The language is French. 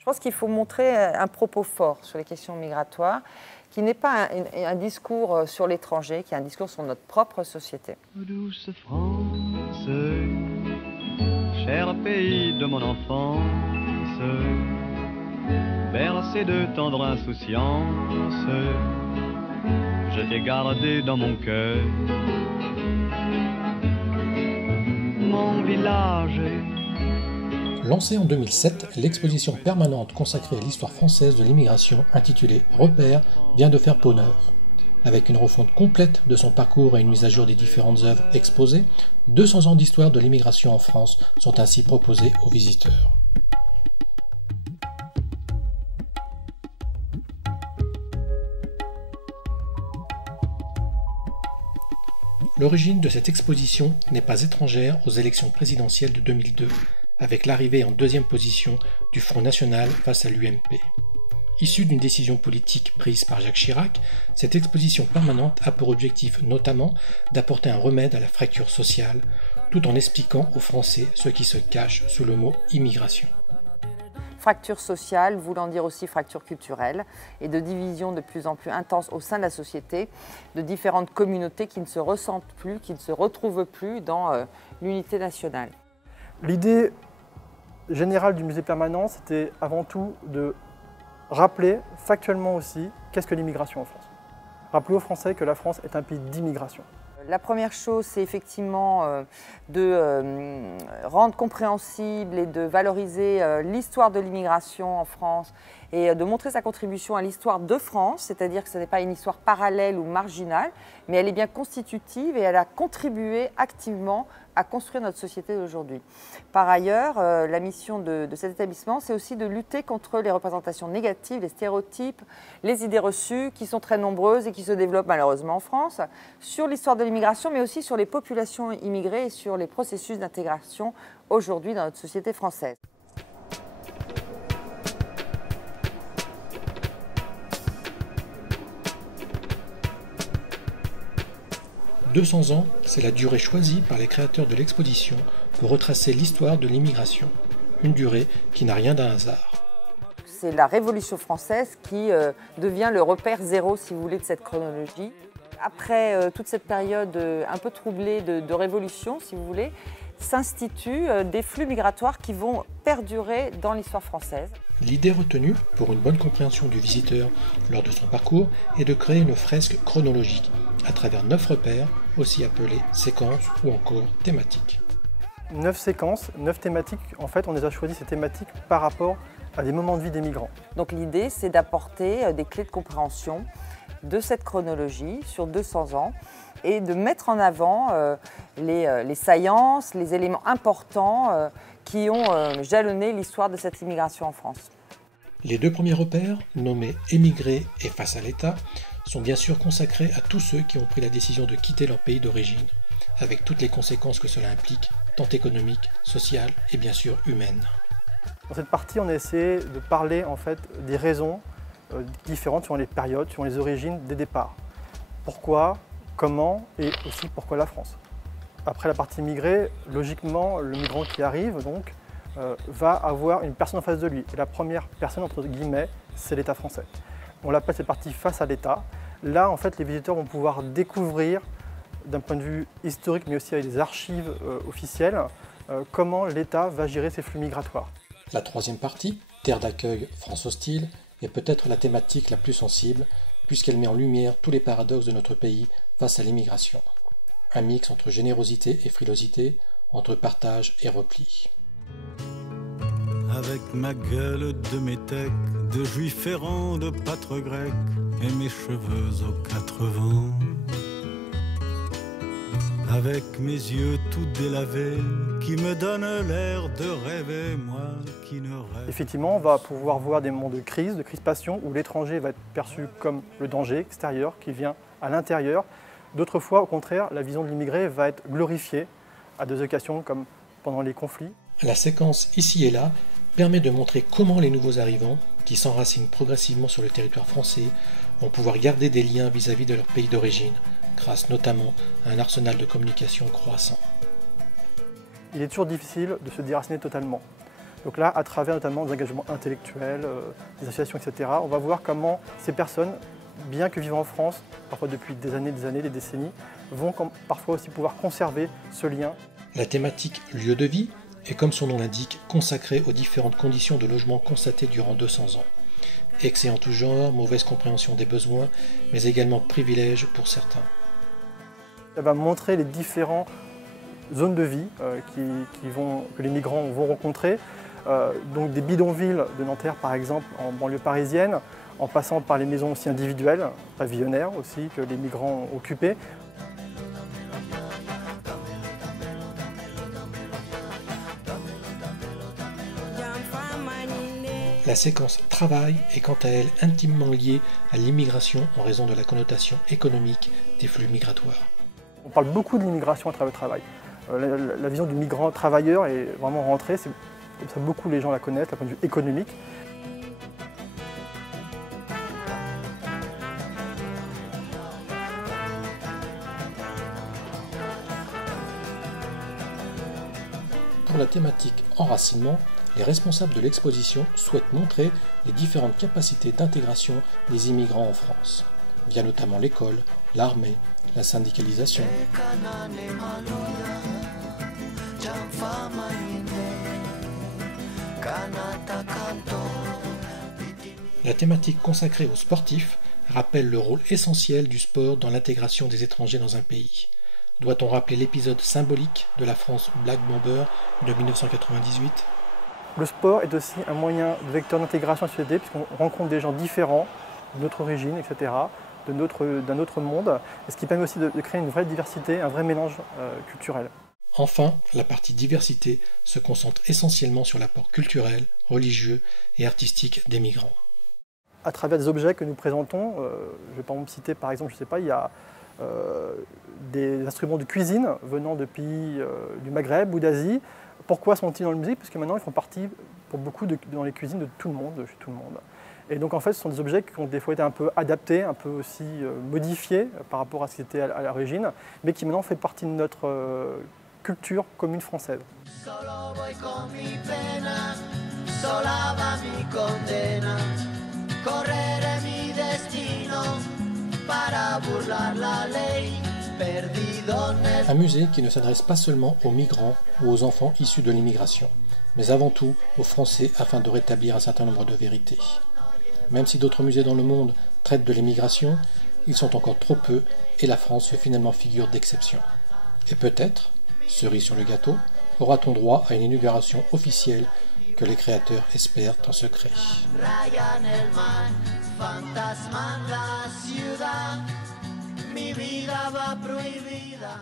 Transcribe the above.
Je pense qu'il faut montrer un propos fort sur les questions migratoires, qui n'est pas un discours sur l'étranger, qui est un discours sur notre propre société. Douce France, cher pays de mon enfance, bercé de tendre insouciance, je t'ai gardé dans mon cœur. Mon village. Lancée en 2007, l'exposition permanente consacrée à l'histoire française de l'immigration intitulée Repères vient de faire peau neuve. Avec une refonte complète de son parcours et une mise à jour des différentes œuvres exposées, 200 ans d'histoire de l'immigration en France sont ainsi proposés aux visiteurs. L'origine de cette exposition n'est pas étrangère aux élections présidentielles de 2002, avec l'arrivée en deuxième position du Front National face à l'UMP. Issue d'une décision politique prise par Jacques Chirac, cette exposition permanente a pour objectif notamment d'apporter un remède à la fracture sociale, tout en expliquant aux Français ce qui se cache sous le mot immigration. Fracture sociale voulant dire aussi fracture culturelle et de division de plus en plus intense au sein de la société, de différentes communautés qui ne se ressentent plus, qui ne se retrouvent plus dans l'unité nationale. L'idée générale du musée permanent, c'était avant tout de rappeler factuellement aussi qu'est-ce que l'immigration en France. Rappeler aux Français que la France est un pays d'immigration. La première chose, c'est effectivement de rendre compréhensible et de valoriser l'histoire de l'immigration en France et de montrer sa contribution à l'histoire de France, c'est-à-dire que ce n'est pas une histoire parallèle ou marginale, mais elle est bien constitutive et elle a contribué activement à construire notre société d'aujourd'hui. Par ailleurs, la mission de cet établissement, c'est aussi de lutter contre les représentations négatives, les stéréotypes, les idées reçues qui sont très nombreuses et qui se développent malheureusement en France, sur l'histoire de l'immigration, mais aussi sur les populations immigrées et sur les processus d'intégration aujourd'hui dans notre société française. « 200 ans, c'est la durée choisie par les créateurs de l'exposition pour retracer l'histoire de l'immigration, une durée qui n'a rien d'un hasard. C'est la Révolution française qui devient le repère zéro, si vous voulez, de cette chronologie. Après toute cette période un peu troublée de révolution, si vous voulez, s'instituent des flux migratoires qui vont perdurer dans l'histoire française. L'idée retenue, pour une bonne compréhension du visiteur lors de son parcours, est de créer une fresque chronologique, à travers 9 repères, aussi appelés séquences ou encore thématiques. 9 séquences, 9 thématiques, en fait on les a choisi ces thématiques par rapport à des moments de vie des migrants. Donc l'idée c'est d'apporter des clés de compréhension de cette chronologie sur 200 ans et de mettre en avant les saillances, les éléments importants qui ont jalonné l'histoire de cette immigration en France. Les 2 premiers repères, nommés Émigrer et Face à l'État, sont bien sûr consacrés à tous ceux qui ont pris la décision de quitter leur pays d'origine, avec toutes les conséquences que cela implique, tant économiques, sociales et bien sûr humaines. Dans cette partie, on a essayé de parler en fait des raisons différentes sur les périodes, sur les origines des départs. Pourquoi, comment et aussi pourquoi la France. Après la partie immigrée, logiquement, le migrant qui arrive donc va avoir une personne en face de lui. Et la première personne, entre guillemets, c'est l'État français. On l'appelle cette partie face à l'État. Là, en fait, les visiteurs vont pouvoir découvrir, d'un point de vue historique, mais aussi avec des archives officielles, comment l'État va gérer ses flux migratoires. La troisième partie, Terre d'accueil, France hostile, est peut-être la thématique la plus sensible, puisqu'elle met en lumière tous les paradoxes de notre pays face à l'immigration. Un mix entre générosité et frilosité, entre partage et repli. Avec ma gueule de métèque, de juif errant, de pâtre grec, et mes cheveux aux 4 vents. Avec mes yeux tout délavés, qui me donnent l'air de rêver, moi qui ne rêve. Effectivement, on va pouvoir voir des moments de crise, de crispation, où l'étranger va être perçu comme le danger extérieur qui vient à l'intérieur. D'autres fois, au contraire, la vision de l'immigré va être glorifiée à des occasions comme pendant les conflits. La séquence Ici et là permet de montrer comment les nouveaux arrivants, qui s'enracinent progressivement sur le territoire français, vont pouvoir garder des liens vis-à-vis de leur pays d'origine, grâce notamment à un arsenal de communication croissant. Il est toujours difficile de se déraciner totalement. Donc là, à travers notamment des engagements intellectuels, des associations, etc., on va voir comment ces personnes, bien que vivant en France, parfois depuis des années, des décennies, vont parfois aussi pouvoir conserver ce lien. La thématique lieu de vie est, comme son nom l'indique, consacrée aux différentes conditions de logement constatées durant 200 ans. Excès en tout genre, mauvaise compréhension des besoins, mais également privilèges pour certains. Ça va montrer les différentes zones de vie que les migrants vont rencontrer. Donc des bidonvilles de Nanterre par exemple en banlieue parisienne, en passant par les maisons aussi individuelles, pavillonnaires aussi, que les migrants ont occupées. La séquence travail est quant à elle intimement liée à l'immigration en raison de la connotation économique des flux migratoires. On parle beaucoup de l'immigration à travers le travail. La vision du migrant travailleur est vraiment rentrée, c'est comme ça beaucoup les gens la connaissent, d'un point de vue économique. Pour la thématique enracinement, les responsables de l'exposition souhaitent montrer les différentes capacités d'intégration des immigrants en France, via notamment l'école, l'armée, la syndicalisation. La thématique consacrée aux sportifs rappelle le rôle essentiel du sport dans l'intégration des étrangers dans un pays. Doit-on rappeler l'épisode symbolique de la France Black Bomber de 1998 ? Le sport est aussi un moyen de vecteur d'intégration à la société puisqu'on rencontre des gens différents, de notre origine, etc., d'un autre monde, et ce qui permet aussi de créer une vraie diversité, un vrai mélange culturel. Enfin, la partie diversité se concentre essentiellement sur l'apport culturel, religieux et artistique des migrants. À travers des objets que nous présentons, je vais par exemple citer par exemple, je sais pas, il y a des instruments de cuisine venant de pays du Maghreb ou d'Asie. Pourquoi sont-ils dans la musique? Parce que maintenant ils font partie pour beaucoup dans les cuisines de tout le monde, chez tout le monde. Et donc en fait ce sont des objets qui ont des fois été un peu adaptés, un peu aussi modifiés par rapport à ce qui était à l'origine, mais qui maintenant fait partie de notre culture commune française. Un musée qui ne s'adresse pas seulement aux migrants ou aux enfants issus de l'immigration, mais avant tout aux Français afin de rétablir un certain nombre de vérités. Même si d'autres musées dans le monde traitent de l'immigration, ils sont encore trop peu et la France fait finalement figure d'exception. Et peut-être, cerise sur le gâteau, aura-t-on droit à une inauguration officielle que les créateurs espèrent en secret. Mi vida va prohibida.